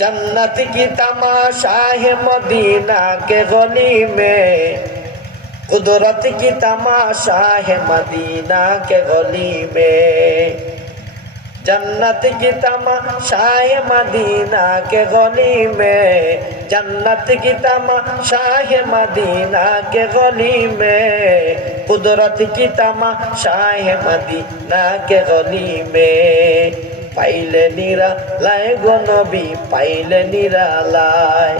जन्नत की तमाशा है मदीना के गली में, कुदरत की तमाशा है मदीना के गली में। जन्नत की तमाशा है मदीना के गली में, जन्नत की तमाशा है मदीना के गली में, कुदरत की तमाशा है मदीना के गली में। पाइले निरालाय गो नबी पाइले निरालाय।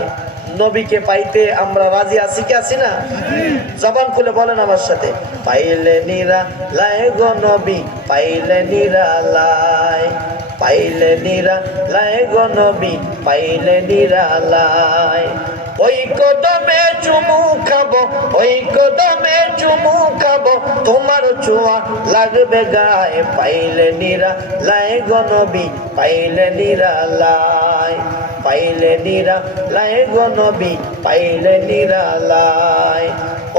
নবীকে পাইতে আমরা রাজি আছি কি আছি না? জবান খুলে বলেন আমার সাথে, পাইলে নিরালায় গো নবী পাইলে নিরালায়, পাইলে নিরালায় গো নবী পাইলে নিরালায়। ওই কদমে চুমু খাবো, ওই কদমে চুমু খাবো, তোমার ছোঁয়া লাগবে গায়ে। পাইলে নিরালায় গো নবী পাইলে নিরালায়, পাইলে নিরালায় গো নবী পাইলে নিরালায়।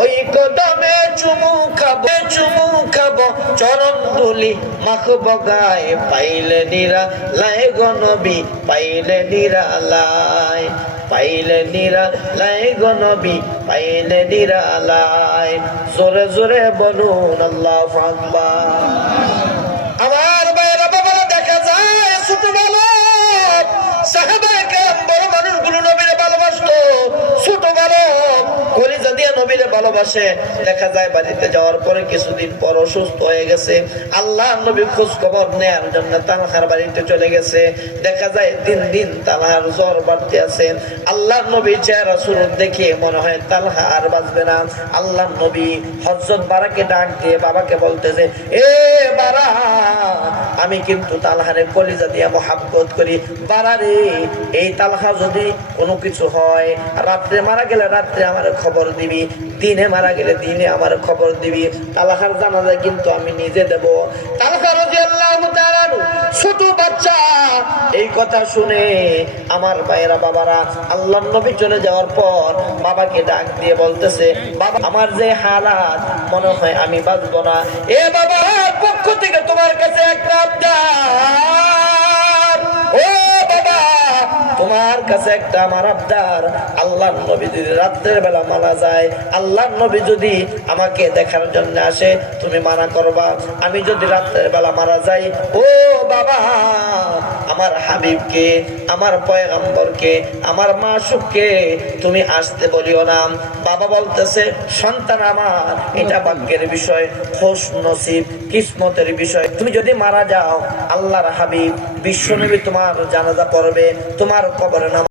ওই কদমে চুমু খাবো, চুমু খাবো, চরণ ধুলি মাখবো গায়ে। পাইলে নিরালায় গো নবী পাইলে নিরালায়, পাইলে নিরালায় গো নবী পাইলে নিরালায়। জোরে জোরে বলুন আল্লাহু আকবার। আমার বাইরে বাবারা দেখা যায় ছোট বালক সাহাবায়ে কেরাম বড় মানুষগুলো নবীরে ভালোবাসতো, ছোট বালক কলিজা দিয়ে নবীরে ভালোবাসে। দেখা যায় বাড়িতে যাওয়ার পরে কিছুদিন পর অসুস্থ হয়ে গেছে, আল্লাহ নবী খোঁজ খবর নেয়ার জন্য তালহার বাড়িতে চলে গেছে। দেখা যায় দিন দিন তালহার জ্বর বাড়তে আছে। আল্লাহ নবী চেহারা সুরত দেখে মনে হয় তালহা আর বাঁচবে না। আল্লাহ নবী হযরত বারাকে ডাক দিয়ে বাবাকে বলতেছে, এ বারা, আমি কিন্তু তালহারে কলিজা দিয়ে মহাব্বত করি। বারা রে, এই তালহা যদি কোনো কিছু হয়, রাত্রে মারা গেলে রাত্রে আমার খবর দিবি, দিনে মারা গেলে দিনে আমার খবর দিবি। তালহার জানাজা কিন্তু আমি নিজে দেব। তালহা রাদিয়াল্লাহু তাআলা ছোট বাচ্চা এই কথা শুনে আমার ভাইয়েরা বাবারা আল্লাহর নবী চলে যাওয়ার পর বাবাকে ডাক দিয়ে বলতেছে, বাবা আমার যে হালাত মনে হয় আমি বাঁচবো না। এ বাবার পক্ষ থেকে তোমার কাছে একটা আবদার, ও বাবা তোমার কাছে একটা আমার আবদার। আল্লাহর নবী যদি রাত্রের বেলা মারা যায়, আল্লাহর নবী যদি আমাকে দেখার জন্য আসে, তুমি মানা করবা। আমি যদি রাত্রের বেলা মারা যাই, ও বাবা আমার হাবিবকে, আমার পয়গম্বরকে, আমার মাসুককে তুমি আসতে বলিও না। বাবা বলতেছে, সন্তান আমার, এটা ভাগ্যের বিষয়, খোশ নসিব কিসমতের বিষয়। তুমি যদি মারা যাও, আল্লাহর হাবিব বিশ্বনবী তোমার জানাজা পড়বে, তোমার কবরে